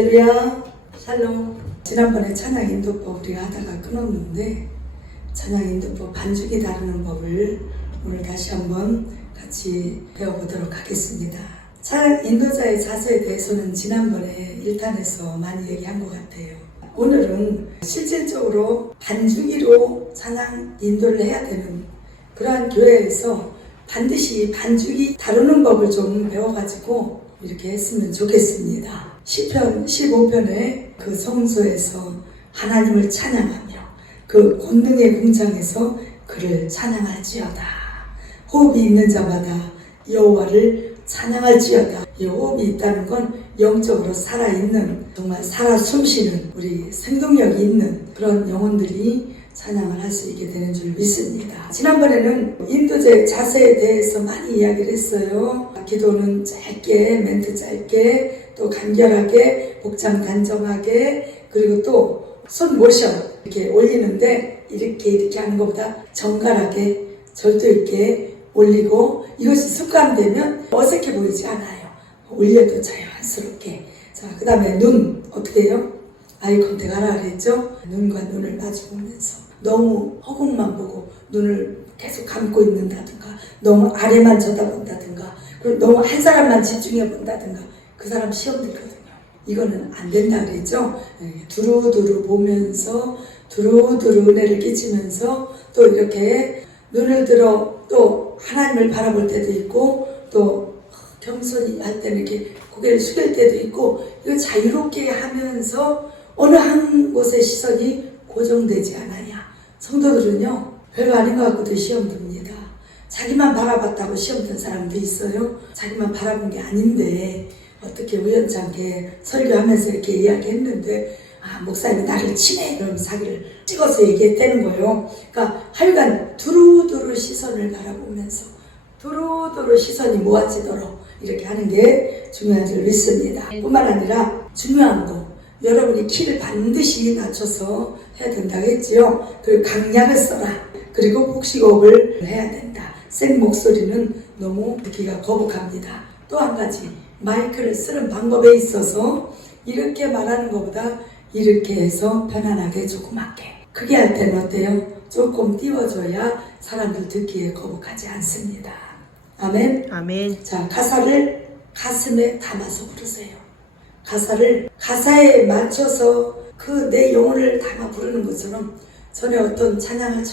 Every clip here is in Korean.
할렐루야, 샬롬. 지난번에 찬양 인도법 우리가 하다가 끊었는데 찬양 인도법 반주기 다루는 법을 오늘 다시 한번 같이 배워보도록 하겠습니다. 찬양 인도자의 자세에 대해서는 지난번에 1탄에서 많이 얘기한 것 같아요. 오늘은 실질적으로 반주기로 찬양 인도를 해야 되는 그러한 교회에서 반드시 반주기 다루는 법을 좀 배워가지고 이렇게 했으면 좋겠습니다. 시편 15편의 그 성소에서 하나님을 찬양하며 그 권능의 궁창에서 그를 찬양할지어다. 호흡이 있는 자마다 여호와를 찬양할지어다. 이 호흡이 있다는 건 영적으로 살아있는, 정말 살아 숨쉬는, 우리 생동력이 있는 그런 영혼들이 찬양을 할 수 있게 되는 줄 믿습니다. 지난번에는 인도자의 자세에 대해서 많이 이야기를 했어요. 기도는 짧게, 멘트 짧게, 또 간결하게, 복장 단정하게, 그리고 또 손 모션 이렇게 올리는데 이렇게 하는 것보다 정갈하게, 절도 있게 올리고, 이것이 습관되면 어색해 보이지 않아요. 올려도 자연스럽게. 자, 그 다음에 눈 어떻게 해요? 아이 컨택 하라 그랬죠? 눈과 눈을 마주 보면서 너무 허공만 보고 눈을 계속 감고 있는다든가, 너무 아래만 쳐다본다든가, 그리고 너무 한 사람만 집중해 본다든가, 그 사람 시험 들거든요. 이거는 안 된다 그랬죠? 두루두루 보면서 두루두루 은혜를 끼치면서 또 이렇게 눈을 들어 또 하나님을 바라볼 때도 있고, 또 겸손히 할 때는 이렇게 고개를 숙일 때도 있고, 이거 자유롭게 하면서 어느 한 곳의 시선이 고정되지 않아야 성도들은요 별거 아닌 것 같고도 시험 듭니다. 자기만 바라봤다고 시험 든 사람도 있어요. 자기만 바라본 게 아닌데 어떻게 우연찮게 설교하면서 이렇게 이야기했는데 목사님이 나를 치네 그러면서 자기를 찍어서 얘기했다는 거예요. 그러니까 하여간 두루두루 시선을 바라보면서 두루두루 시선이 모아지도록 이렇게 하는 게 중요한 줄 믿습니다. 뿐만 아니라 중요한 거, 여러분이 키를 반드시 낮춰서 해야 된다고 했지요. 그리고 강약을 써라. 그리고 복식호흡을 해야 된다. 생 목소리는 너무 듣기가 거북합니다. 또 한 가지, 마이크를 쓰는 방법에 있어서 이렇게 말하는 것보다 이렇게 해서 편안하게 조그맣게, 크게 할 때는 어때요? 조금 띄워줘야 사람들 듣기에 거북하지 않습니다. 아멘. 아멘. 자, 가사를 가슴에 담아서 부르세요. 가사를 가사에 맞춰서 그 내 영혼을 담아 부르는 것처럼, 전에 어떤 찬양을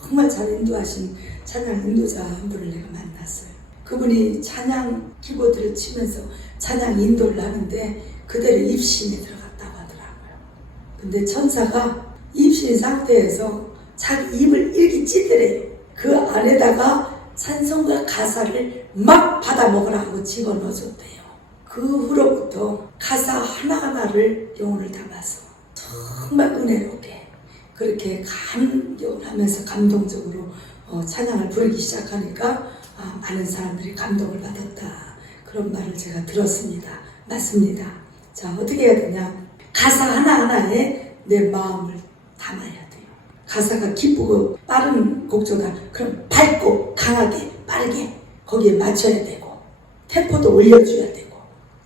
정말 잘 인도하신 찬양 인도자 한 분을 내가 만났어요. 그분이 찬양 키보드를 치면서 찬양 인도를 하는데 그대로 입심이 들어갔다고 하더라고요. 근데 천사가 입신 상태에서 자기 입을 이렇게 찌들어요. 그 안에다가 찬송과 가사를 막 받아 먹으라고 집어넣어줬대요. 그 후로부터 가사 하나하나를 영혼을 담아서 정말 은혜롭게 그렇게 감격을 하면서 감동적으로 찬양을 부르기 시작하니까 많은 사람들이 감동을 받았다. 그런 말을 제가 들었습니다. 맞습니다. 자, 어떻게 해야 되냐? 가사 하나하나에 내 마음을 담아야 돼요. 가사가 기쁘고 빠른 곡조다. 그럼 밝고 강하게 빠르게 거기에 맞춰야 되고, 템포도 올려줘야 되고,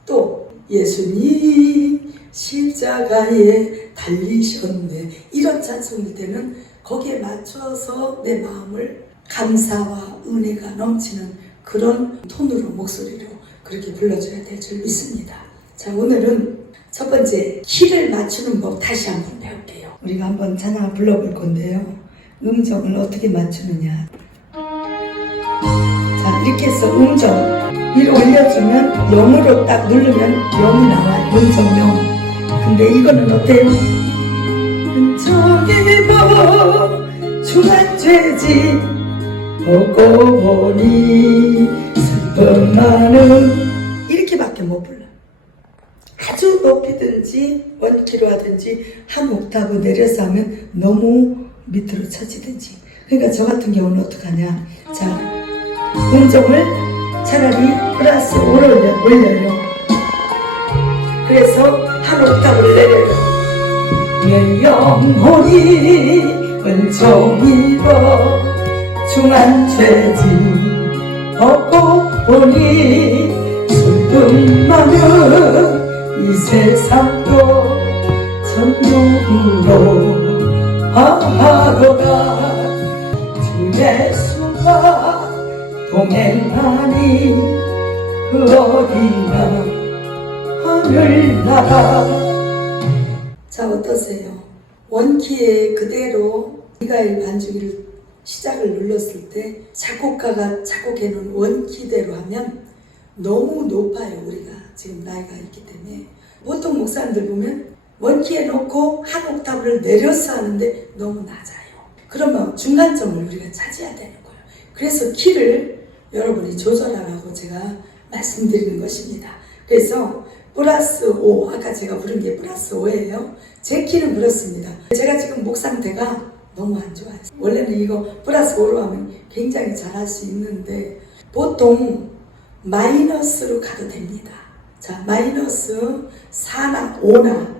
또 예수님 십자가에 달리셨네 이런 찬송일 때는 거기에 맞춰서 내 마음을 감사와 은혜가 넘치는 그런 톤으로, 목소리로 그렇게 불러줘야 될 줄 믿습니다. 자, 오늘은 첫 번째 키를 맞추는 법 다시 한번 배울게요. 우리가 한번 찬양을 불러볼 건데요. 음정을 어떻게 맞추느냐. 자, 이렇게 해서 음정 위로 올려주면 0으로 딱 누르면 0이 나와요. 음정 0. 근데 이거는 어때요? 저기 뭐 중한 죄지 먹고 보니 슬픈 마음, 이렇게밖에 못 불러. 아주 높이든지 원키로 하든지 한 옥타브 내려서 하면 너무 밑으로 처지든지. 그러니까 저 같은 경우는 어떡하냐. 자, 음정을 차라리 플러스 5를 올려요. 그래서 한 옥타브를 내려요. 내 영혼이 은총입어 중한 죄짐 얻고 보니 슬픈 마음 이 세상도 천국으로 하도다. 주 예수가 동행하니 그 어디나 하늘나라. 자, 어떠세요? 원키에 그대로 미가엘 반주기를 시작을 눌렀을 때 작곡가가 작곡해놓은 원키대로 하면 너무 높아요. 우리가 지금 나이가 있기 때문에. 보통 목사님들 보면 원키에 놓고 한 옥타브를 내려서 하는데 너무 낮아요. 그러면 중간점을 우리가 찾아야 되는 거예요. 그래서 키를 여러분이 조절하라고 제가 말씀드리는 것입니다. 그래서 플러스 5, 아까 제가 부른 게 플러스 5예요. 제 키는 그렇습니다. 제가 지금 목 상태가 너무 안 좋아요. 원래는 이거 플러스 5로 하면 굉장히 잘할 수 있는데 보통 마이너스로 가도 됩니다. 자, 마이너스 4나 5나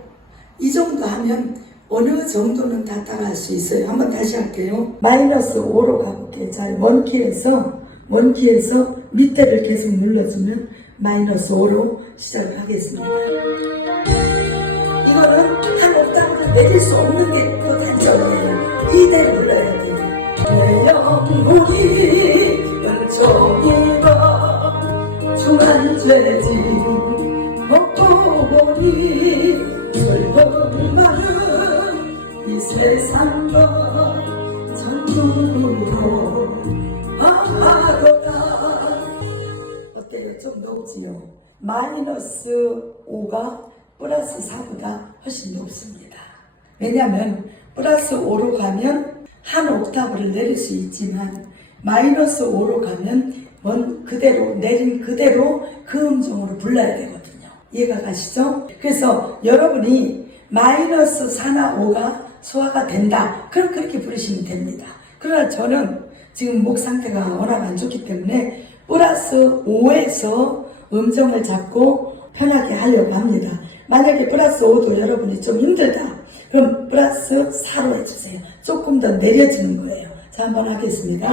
이 정도 하면 어느 정도는 다 따라할 수 있어요. 한번 다시 할게요. 마이너스 5로 가볼게요. 자, 원키에서 밑에를 계속 눌러주면 마이너스 5로 시작을 하겠습니다. 이거는 한 옥타브를 내릴 수 없는 게 그 단점이에요. 이대로 눌러야 돼요. 내 영혼이 은총이라 중한죄지 먹고 보니 슬픔 많은 이 세상도 천국으로 하도다. 어때요? 좀 높지요? 마이너스 5가 플러스 4보다 훨씬 높습니다. 왜냐하면 플러스 5로 가면 한 옥타브를 내릴 수 있지만 마이너스 5로 가면 그대로 내린 그대로 그 음정으로 불러야 되거든요. 이해가 가시죠? 그래서 여러분이 마이너스 4나 5가 소화가 된다. 그럼 그렇게 부르시면 됩니다. 그러나 저는 지금 목 상태가 워낙 안 좋기 때문에 플러스 5에서 음정을 잡고 편하게 하려고 합니다. 만약에 플러스 5도 여러분이 좀 힘들다. 그럼 플러스 4로 해주세요. 조금 더 내려지는 거예요. 자, 한번 하겠습니다.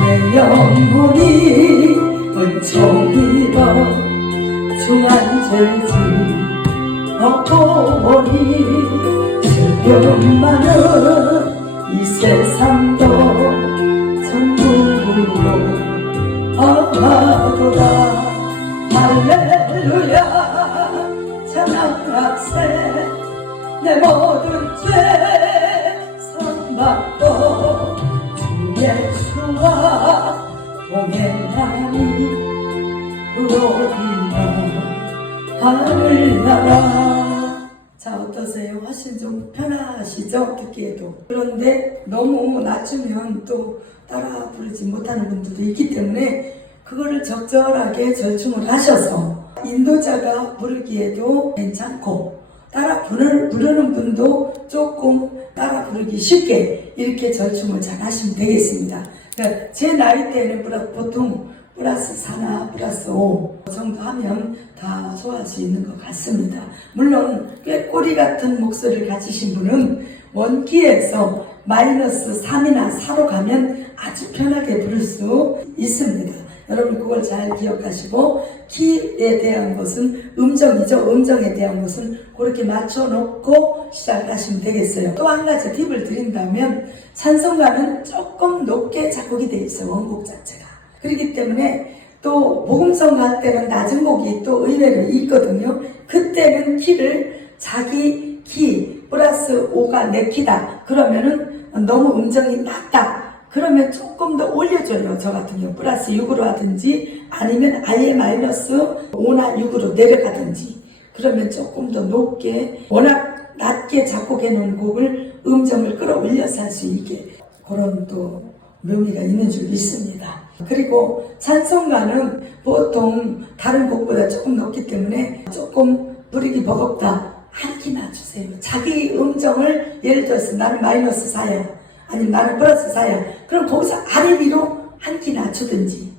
내 영혼이 은총이라 중한 죄지 먹고 보니 슬픔 많은 이 세상도 천국으로 하도다. 할렐루야 찬양합세. 내 모든 죄 선받고 주 예수와 동행하니 그 어디나 하늘나라. 자, 어떠세요? 훨씬 좀 편하시죠? 듣기에도. 그런데 너무 낮추면 또 따라 부르지 못하는 분들도 있기 때문에 그거를 적절하게 절충을 하셔서 인도자가 부르기에도 괜찮고 따라 부르는 분도 조금 따라 부르기 쉽게 이렇게 절충을 잘 하시면 되겠습니다. 그러니까 제 나이 때는 보통 플러스 4나 플러스 5 정도 하면 다 소화할 수 있는 것 같습니다. 물론 꽤 꼬리 같은 목소리를 가지신 분은 원키에서 마이너스 3이나 4로 가면 아주 편하게 부를 수 있습니다. 여러분 그걸 잘 기억하시고 키에 대한 것은 음정이죠. 음정에 대한 것은 그렇게 맞춰놓고 시작을 하시면 되겠어요. 또 한 가지 팁을 드린다면 찬송가는 조금 높게 작곡이 되어 있어요. 원곡 자체가. 그렇기 때문에 또 복음성 갈 때는 낮은 곡이 또 의외로 있거든요. 그때는 키를 자기 키 플러스 5가 내 키다. 그러면은 너무 음정이 낮다. 그러면 조금 더 올려줘요. 저 같은 경우 플러스 6으로 하든지 아니면 아예 마이너스 5나 6으로 내려가든지 그러면 조금 더 높게 워낙 낮게 작곡해 놓은 곡을 음정을 끌어올려서 할 수 있게 그런 또 묘미가 있는 줄 믿습니다. 그리고 찬송가는 보통 다른 곡보다 조금 높기 때문에 조금 부르기 버겁다. 한 키 낮추세요. 자기 음정을 예를 들어서 나는 마이너스 4야. 아니면 나는 플러스 4야. 그럼 거기서 아래 위로 한 키 낮추든지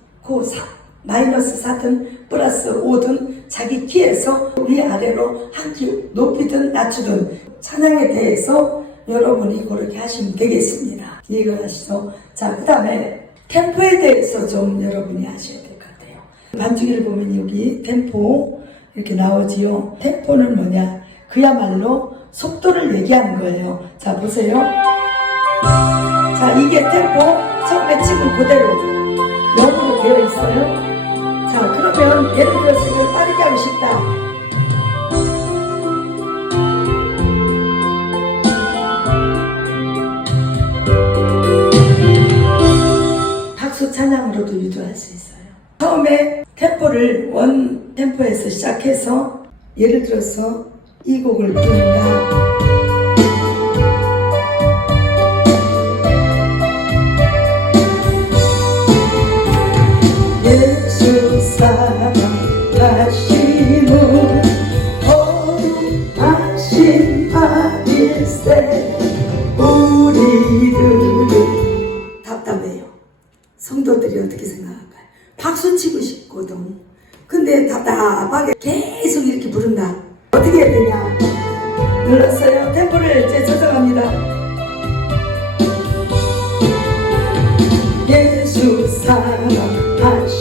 마이너스 4든 플러스 5든 자기 키에서 위아래로 한 키 높이든 낮추든 찬양에 대해서 여러분이 그렇게 하시면 되겠습니다. 이해가 하시죠? 자, 그 다음에 템포에 대해서 좀 여러분이 아셔야 될 것 같아요. 반주기를 보면 여기 템포 이렇게 나오지요. 템포는 뭐냐? 그야말로 속도를 얘기하는 거예요. 자, 보세요. 자, 이게 템포 처음에 찍은 그대로 0으로 되어 있어요. 자, 그러면 예를 들어서 이걸 빠르게 하고 싶다. 박수 찬양으로도 유도할 수 있어요. 처음에 템포를 원 템포에서 시작해서 예를 들어서 이 곡을 부른다. 예수 사랑하심은 거룩하신 아일세 우리들은 답답해요. 성도들이 어떻게 생각할까요? 박수 치고 싶거든. 근데 답답하게 계속 이렇게 부른다. 어떻게 해야 되냐? 눌렀어요. 템포를 이제 조정합니다. 예수 사랑하심은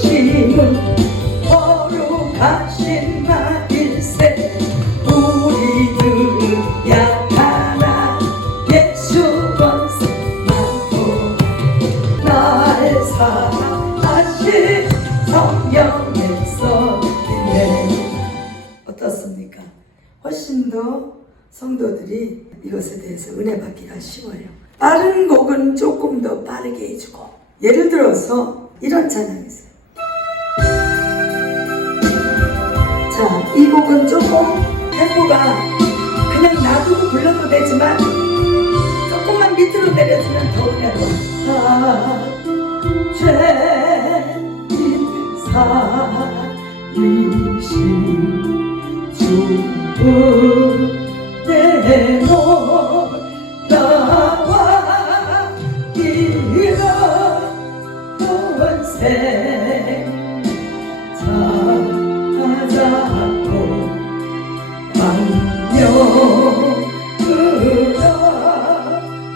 거룩하신 나일세 우리들은 약하나 예수 권세나도 날 사랑하신 성령에서 어떻습니까? 훨씬 더 성도들이 이것에 대해서 은혜 받기가 쉬워요. 빠른 곡은 조금 더 빠르게 해주고, 예를 들어서 이런 찬양이 있어요. 자, 이 곡은 조금 템포가 그냥 놔두고 불러도 되지만 조금만 밑으로 내려주면 더 은혜로워. 죄인 살리신 주 내 몸 나와 이런 찾아고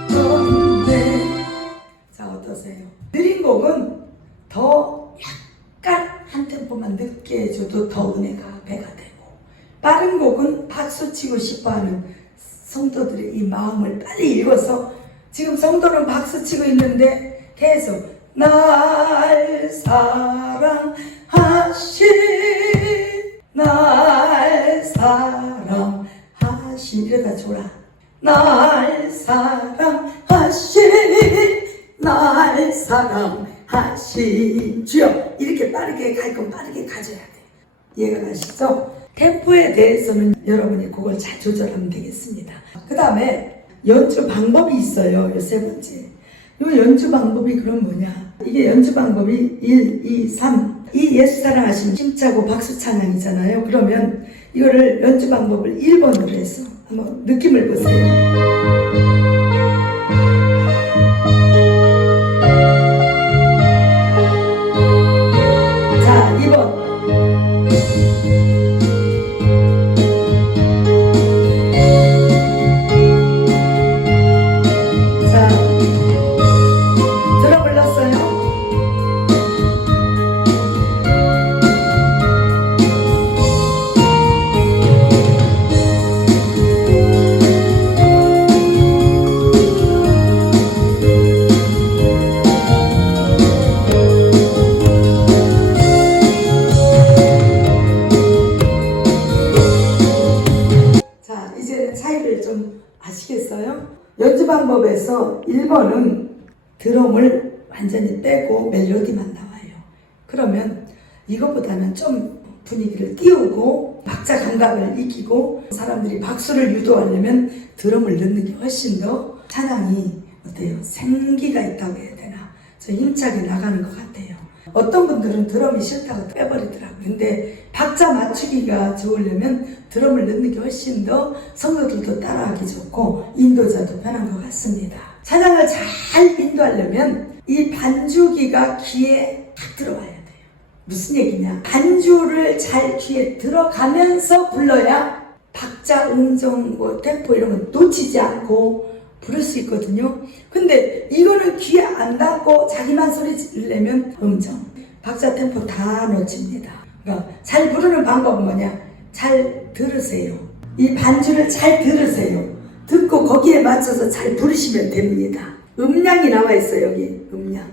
방명으로던데. 자, 어떠세요? 느린 곡은 더 약간 한 템포만 늦게 해줘도 더 은혜가 배가 되고, 빠른 곡은 박수치고 싶어하는 성도들의 이 마음을 빨리 읽어서, 지금 성도는 박수치고 있는데 계속 날 사랑하신 날 사랑하신 이러다 줘라. 날 사랑하신 날 사랑하신 주여. 이렇게 빠르게 갈 건 빠르게 가져야 돼. 이해가 가시죠? 템포에 대해서는 여러분이 그걸 잘 조절하면 되겠습니다. 그 다음에 연주 방법이 있어요. 요 세 번째. 이 연주 방법이 그럼 뭐냐? 이게 연주 방법이 1, 2, 3. 이 예수 사랑하심 힘차고 박수 찬양이잖아요. 그러면 이거를 연주 방법을 1번으로 해서 한번 느낌을 보세요. 자, 2번. 좀 아시겠어요? 연주 방법에서 1번은 드럼을 완전히 빼고 멜로디만 나와요. 그러면 이것보다는 좀 분위기를 띄우고 박자 감각을 익히고 사람들이 박수를 유도하려면 드럼을 넣는 게 훨씬 더 찬양이 어때요? 생기가 있다고 해야 되나? 좀 힘차게 나가는 것 같아요. 어떤 분들은 드럼이 싫다고 빼버리더라고요. 근데 박자 맞추기가 좋으려면 드럼을 넣는 게 훨씬 더 성도들도 따라하기 좋고 인도자도 편한 것 같습니다. 찬양을 잘 인도하려면 이 반주기가 귀에 딱 들어와야 돼요. 무슨 얘기냐? 반주를 잘 귀에 들어가면서 불러야 박자, 음정, 템포 이런 건 놓치지 않고 부를 수 있거든요. 근데 이거는 귀에 안 닿고 자기만 소리 지르려면 음정, 박자 템포 다 놓칩니다. 그러니까 잘 부르는 방법은 뭐냐? 잘 들으세요. 이 반주를 잘 들으세요. 듣고 거기에 맞춰서 잘 부르시면 됩니다. 음량이 나와 있어요. 여기 음량.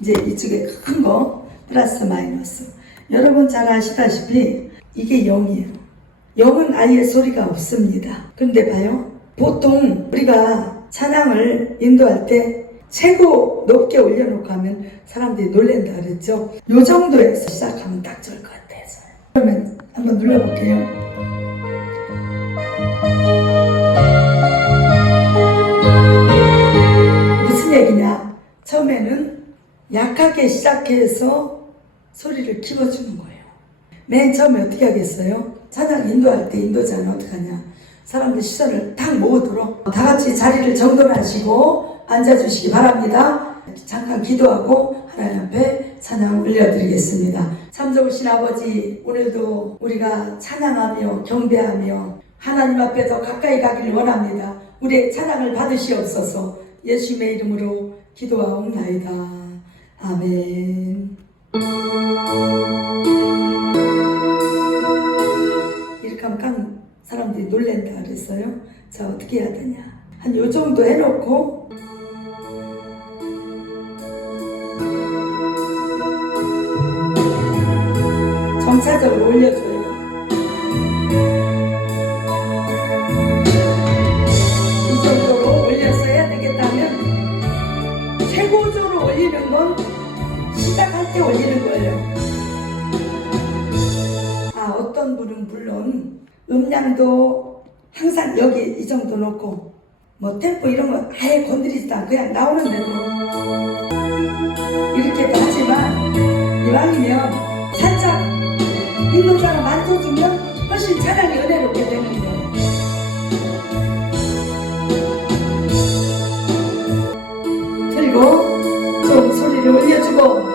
이제 이쪽에 큰 거 플러스 마이너스. 여러분 잘 아시다시피 이게 0이에요. 0은 아예 소리가 없습니다. 그런데 봐요. 보통 우리가 찬양을 인도할 때 최고 높게 올려놓고 하면 사람들이 놀란다 그랬죠. 요 정도에서 시작하면 딱 좋을 것 같아요. 그러면 한번 눌러볼게요. 무슨 얘기냐? 처음에는 약하게 시작해서 소리를 키워주는 거예요. 맨 처음에 어떻게 하겠어요? 찬양 인도할 때 인도자는 어떻게 하냐? 사람들 시선을 딱 모으도록 다 같이 자리를 정돈하시고 앉아주시기 바랍니다. 잠깐 기도하고 하나님 앞에 찬양 올려드리겠습니다. 참 좋으신 아버지, 오늘도 우리가 찬양하며 경배하며 하나님 앞에 더 가까이 가기를 원합니다. 우리의 찬양을 받으시옵소서. 예수님의 이름으로 기도하옵나이다. 아멘. 이렇게 하면 깡 사람들이 놀란다 그랬어요. 자, 어떻게 해야 되냐? 한 요 정도 해놓고 정차적으로 올려줘요. 이 정도로 올려서 해야 되겠다면 최고조로 올리는 건 시작할 때 올리는 거예요. 아, 어떤 분은 물론 음량도 항상 여기 이 정도 놓고 뭐 템포 이런 거 아예 건드리지도 않고 그냥 나오는 대로 이렇게도 하지만 이왕이면 살짝 인도자가 만져주면 훨씬 찬양이 은혜롭게 되는 거예요. 그리고 좀 소리를 올려주고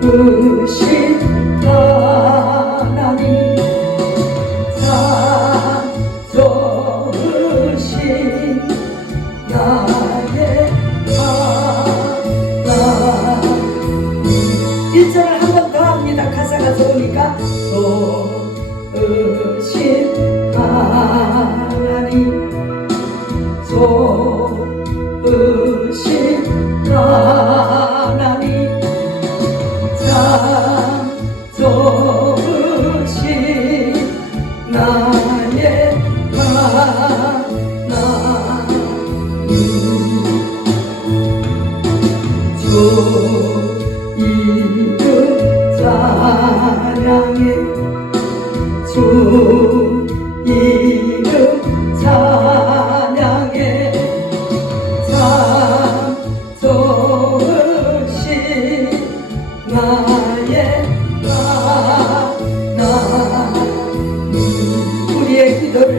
좋으신 하나님 참 좋으신 나의 하나님 1절을 한 번 더 합니다. 가사가 좋으니까 좋으신 하나님 좋으신 하나님 참 좋으신 나의 하나님 주 이름 찬양해 주 이름 찬양해 참 좋으신 나의 하나님 우리의 기도를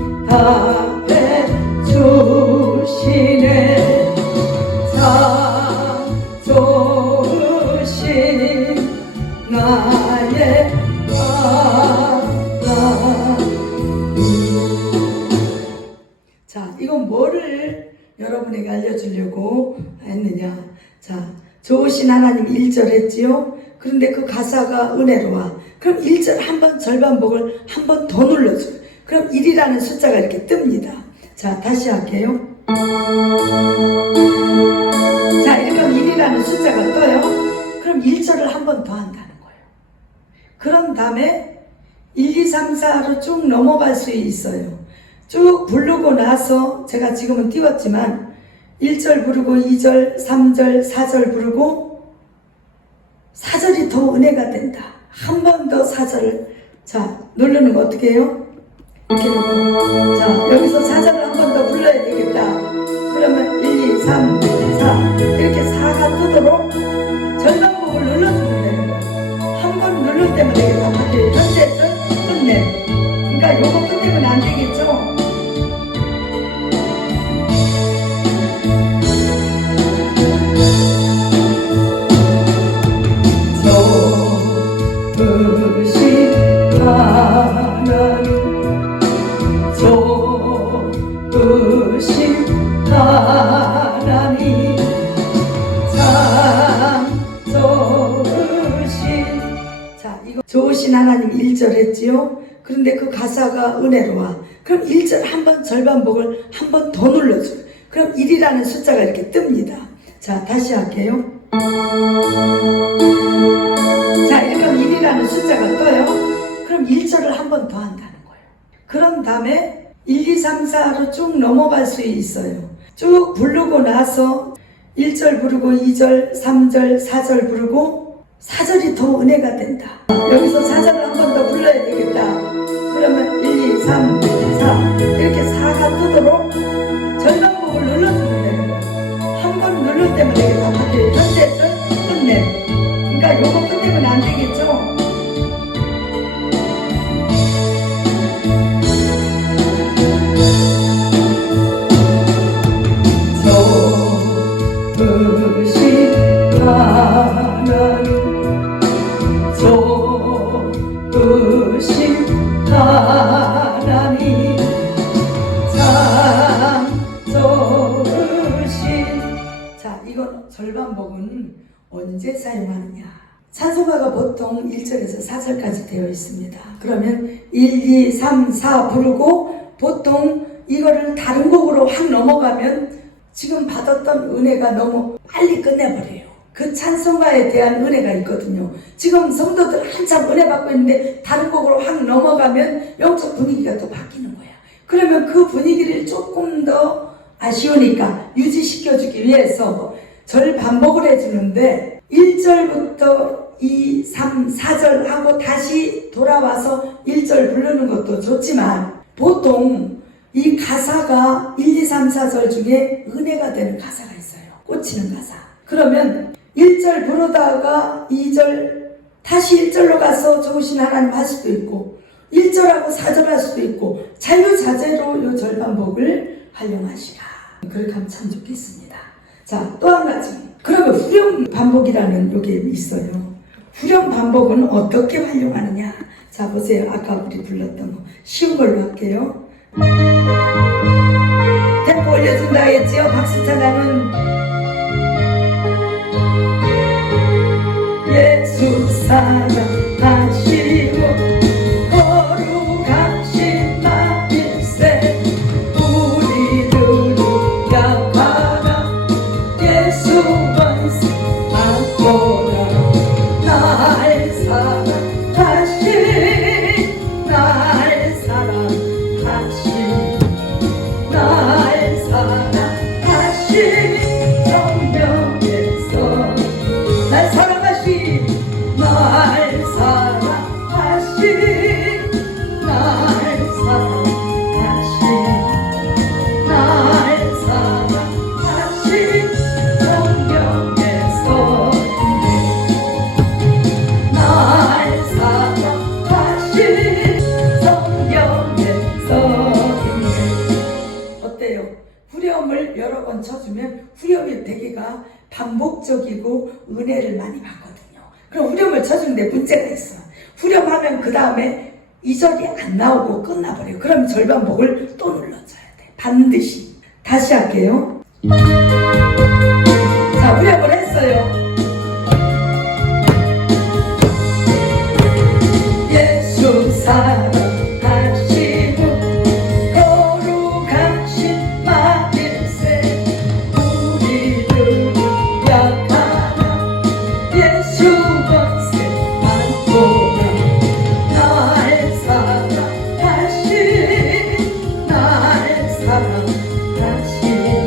응답해 주시네 참 좋으신 나의 하나님 자, 이건 뭐를 여러분에게 알려주려고 했느냐. 자, 좋으신 하나님 1절 했지요. 그런데 그 가사가 은혜로워. 그럼 1절 한번 절반복을 한 번 더 눌러줘요. 그럼 1이라는 숫자가 이렇게 뜹니다. 자, 다시 할게요. 자, 이렇게 하면 1이라는 숫자가 떠요. 그럼 1절을 한 번 더 한다는 거예요. 그런 다음에 1, 2, 3, 4로 쭉 넘어갈 수 있어요. 쭉 부르고 나서 제가 지금은 띄웠지만 1절 부르고 2절, 3절, 4절 부르고 4절이 더 은혜가 된다. 한 번 더 4절을 자 누르는 거 어떻게 해요? 이렇게 놓고 자 여기서 4절을 한 번 더 불러야 되겠다. 3, 4 이렇게 4가 뜨도록 절반복을 눌러주면 되는 거예요. 한 번 누를 때만 되겠다. 현재는 끝내. 그러니까 요거 끝내면 안 되겠죠? 좋으신 하나님, 좋으신 하나님, 참 좋으신. 자, 이거 좋으신 하나님 1절 했지요? 그런데 그 가사가 은혜로워. 그럼 1절 한번 절반복을 한 번 더 눌러줘요. 그럼 1이라는 숫자가 이렇게 뜹니다. 자, 다시 할게요. 자, 이렇게 하면 1이라는 숫자가 떠요. 그럼 1절을 한 번 더 한다는 거예요. 그런 다음에 1, 2, 3, 4로 쭉 넘어갈 수 있어요. 쭉 부르고 나서 1절 부르고 2절, 3절, 4절 부르고 4절이 더 은혜가 된다. 여기서 4절을 한 번 더 불러야 되겠다. 그러면 1, 2, 3, 4 이렇게 4가 뜨도록 절반복을 눌러주면 되는 거예요. 한 번 누를 때만 되겠다. 현재는 끝내. 그러니까 요거 끝내면 안 되겠죠? 좋으신 하나님, 좋으신 하나님, 참 좋으신. 자, 이건 절반복은 언제 사용하느냐? 찬송가가 보통 1절에서 4절까지 되어 있습니다. 그러면 1, 2, 3, 4 부르고 보통 이거를 다른 곡으로 확 넘어가면 지금 받았던 은혜가 너무 빨리 끝내버려요. 그 찬송가에 대한 은혜가 있거든요. 지금 성도들 한참 은혜 받고 있는데 다른 곡으로 확 넘어가면 영적 분위기가 또 바뀌는 거야. 그러면 그 분위기를 조금 더 아쉬우니까 유지시켜주기 위해서 절 반복을 해주는데 1절부터 2, 3, 4절 하고 다시 돌아와서 1절 부르는 것도 좋지만 보통 이 가사가 1, 2, 3, 4절 중에 은혜가 되는 가사가 있어요. 꽂히는 가사. 그러면 1절 부르다가 2절 다시 1절로 가서 좋으신 하나님 할 수도 있고 1절하고 4절 할 수도 있고 자유자재로 이 절반복을 활용하시라. 그렇게 하면 참 좋겠습니다. 자, 또 한 가지. 그러면 후렴 반복이라는 요게 있어요. 후렴 반복은 어떻게 활용하느냐? 자, 보세요. 아까 우리 불렀던 거 쉬운 걸로 할게요. 템포 올려준다 했지요? 박수 찬양은 예수 사랑하시고 거룩하신 나일세 우리들을 약하나 예수 권세 받고라 날 사랑하신 날 사랑하신 날 사랑하신 성령에서 날 사랑하신 날 사랑하신 날 사랑하신 날 사랑하신 성령에서 날 사랑하신 성령에서 어때요? 후렴을 여러 번 쳐주면 후렴의 대개가 반복적이고 은혜를 많이 받거든요. 그럼 후렴을 쳐주는데 문제가 있어. 후렴하면 그 다음에 2절이 안 나오고 끝나버려요. 그럼 절반복을 또 눌러줘야 돼. 반드시. 다시 할게요. 자, 후렴을 했어요. 예수 사랑하시고 거룩하신 마일세 우리를 약하나 예수 권세 받고라 날 사랑하신 날 사랑하신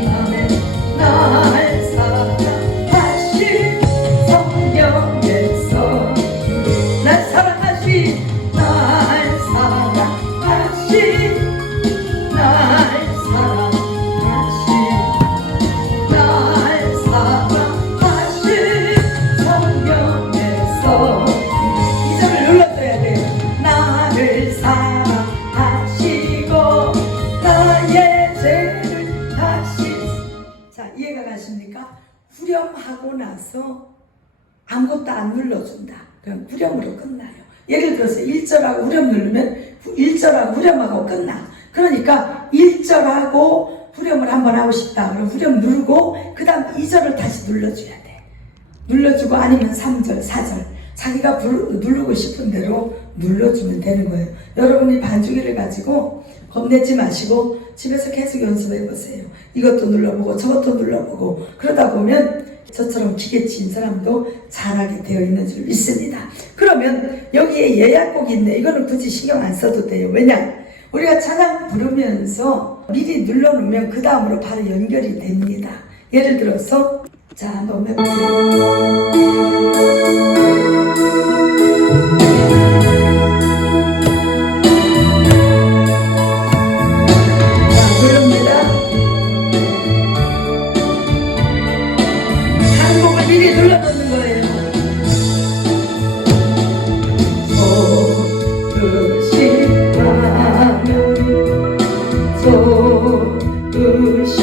아멘 날 사랑하신 성령에서 날 사랑하신 날 사랑 하고 나서 아무것도 안 눌러준다. 그럼 후렴으로 끝나요. 예를 들어서 1절하고 후렴 누르면 1절하고 후렴하고 끝나. 그러니까 1절하고 후렴을 한번 하고 싶다. 그럼 후렴 누르고 그 다음 2절을 다시 눌러줘야 돼. 눌러주고 아니면 3절, 4절 자기가 누르고 싶은 대로 눌러주면 되는 거예요. 여러분이 반주기를 가지고 겁내지 마시고 집에서 계속 연습해 보세요. 이것도 눌러보고 저것도 눌러보고 그러다 보면 저처럼 기계치인 사람도 잘하게 되어 있는 줄 믿습니다. 그러면 여기에 예약곡이 있네. 이거는 굳이 신경 안 써도 돼요. 왜냐? 우리가 찬양 부르면서 미리 눌러놓으면 그 다음으로 바로 연결이 됩니다. 예를 들어서 자 한번 해보세요. 미리 눌러놓는 거예요. 소릇이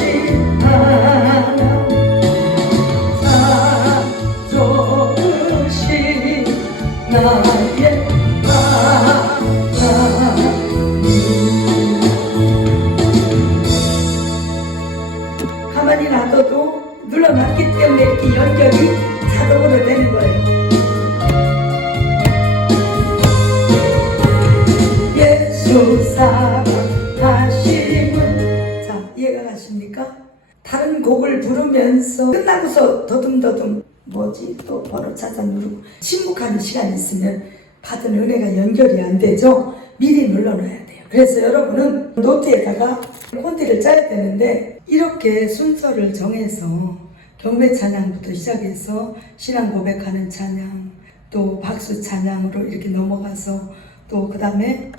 하나 사조릇이 나의 가만히 놔둬도 눌러놨기 때문에 이렇게 연결이 자동으로 되는 거예요. 예수 사랑하심은 자 이해가 가십니까? 다른 곡을 부르면서 끝나고서 더듬더듬 뭐지 또 번호 찾아 누르고 침묵하는 시간이 있으면 받은 은혜가 연결이 안 되죠. 미리 눌러놔야 돼요. 그래서 여러분은 노트에다가 콘티를 짜야 되는데 이렇게 순서를 정해서 경배 찬양부터 시작해서 신앙 고백하는 찬양, 또 박수 찬양으로 이렇게 넘어가서 또 그 다음에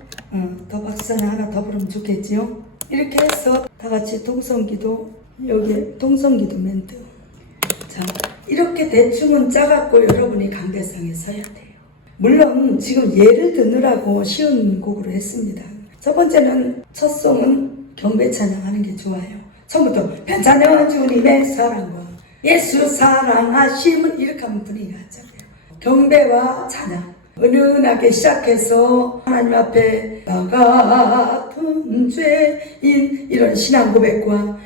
더 박수 찬양 하나 더 부르면 좋겠지요. 이렇게 해서 다 같이 동성기도 여기에 동성기도 멘트. 자 이렇게 대충은 짜갖고 여러분이 강대상에 서야 돼요. 물론 지금 예를 드느라고 쉬운 곡으로 했습니다. 첫 번째는 첫 송은 경배 찬양하는 게 좋아요. 처음부터 편찬여 주님의 사랑과 예수 사랑하심은 이렇게 하면 분위기가 하잖아요. 경배와 찬양 은은하게 시작해서 하나님 앞에 나 같은 죄인 이런 신앙 고백과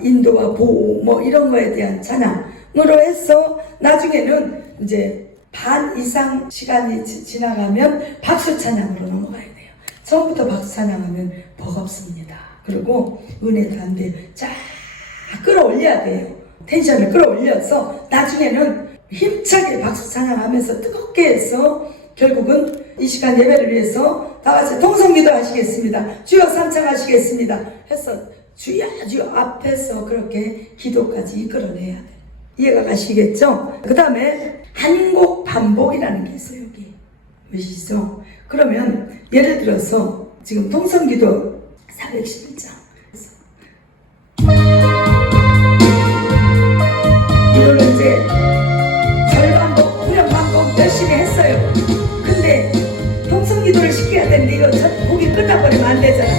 인도와 보호 뭐 이런 거에 대한 찬양으로 해서 나중에는 이제 반 이상 시간이 지나가면 박수 찬양으로 넘어가야 돼요. 처음부터 박수 찬양하면 버겁습니다. 그리고 은혜도 안 돼요. 쫙 끌어올려야 돼요. 텐션을 끌어올려서 나중에는 힘차게 박수 찬양하면서 뜨겁게 해서 결국은 이 시간 예배를 위해서 다 같이 동성기도 하시겠습니다. 주여 삼창하시겠습니다. 해서 주여 주여 앞에서 그렇게 기도까지 이끌어내야 돼요. 이해가 가시겠죠? 그 다음에 한 곡 반복이라는 게 있어요. 여기 보시죠? 그러면 예를 들어서 지금 동성기도 411장 이걸로 이제 절반곡, 후렴반곡 열심히 했어요. 근데 동성기도를 시켜야 되는데 이거 곡이 끝나버리면 안 되잖아.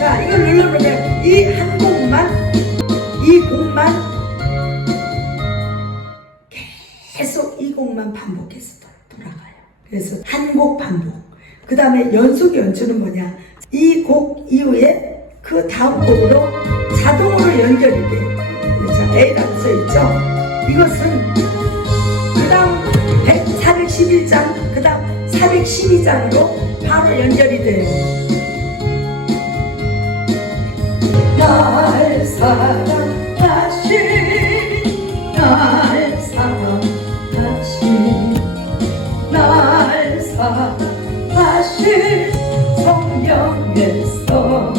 자 이걸 눌러놓으면 이 한 곡만 이 곡만 계속 이 곡만 반복해서 돌아가요. 그래서 한 곡 반복. 그 다음에 연속 연주는 뭐냐? 이 곡 이후에 그 다음 곡으로 자동으로 연결이 돼요. 자, A라고 써있죠? 이것은 그 다음 411장, 그 다음 412장으로 바로 연결이 돼요. 날 사랑하신, 날 사랑하신, 날 사랑하신 성령에서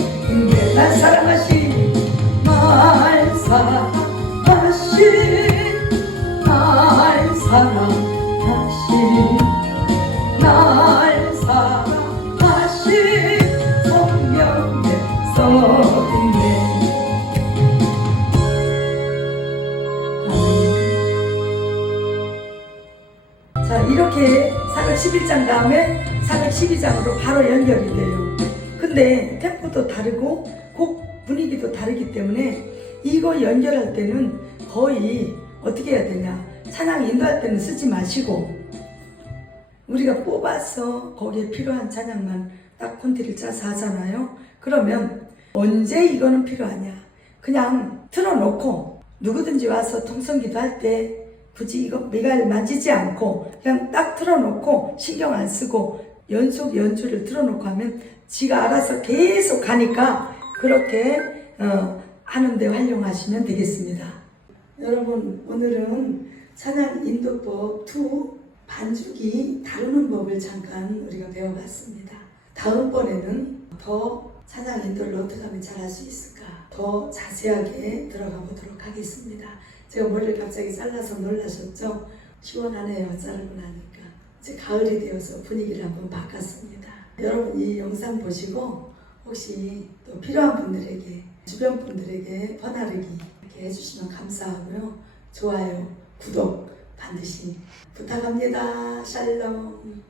날 사랑하신, 날 사랑하신, 날 사랑하신, 날 사랑하신 성령에서 자 이렇게 411장 다음에 412장으로 바로 연결이 돼요. 근데 템포도 다르고 곡 분위기도 다르기 때문에 이거 연결할 때는 거의 어떻게 해야 되냐 찬양 인도할 때는 쓰지 마시고 우리가 뽑아서 거기에 필요한 찬양만 딱 콘티를 짜서 하잖아요. 그러면 언제 이거는 필요하냐, 그냥 틀어놓고 누구든지 와서 통성기도 할 때 굳이 이거 미갈 만지지 않고 그냥 딱 틀어놓고 신경 안 쓰고 연속 연주를 틀어놓고 하면 지가 알아서 계속 가니까 그렇게 하는데 활용하시면 되겠습니다. 여러분, 오늘은 찬양 인도법 2 반주기 다루는 법을 잠깐 우리가 배워봤습니다. 다음번에는 더 찬양 인도를 어떻게 하면 잘할 수 있을까 더 자세하게 들어가 보도록 하겠습니다. 제가 머리를 갑자기 잘라서 놀라셨죠? 시원하네요. 자르고 나니까. 이제 가을이 되어서 분위기를 한번 바꿨습니다. 여러분, 이 영상 보시고 혹시 또 필요한 분들에게, 주변 분들에게 퍼나르기 이렇게 해주시면 감사하고요. 좋아요, 구독 반드시 부탁합니다. 샬롬.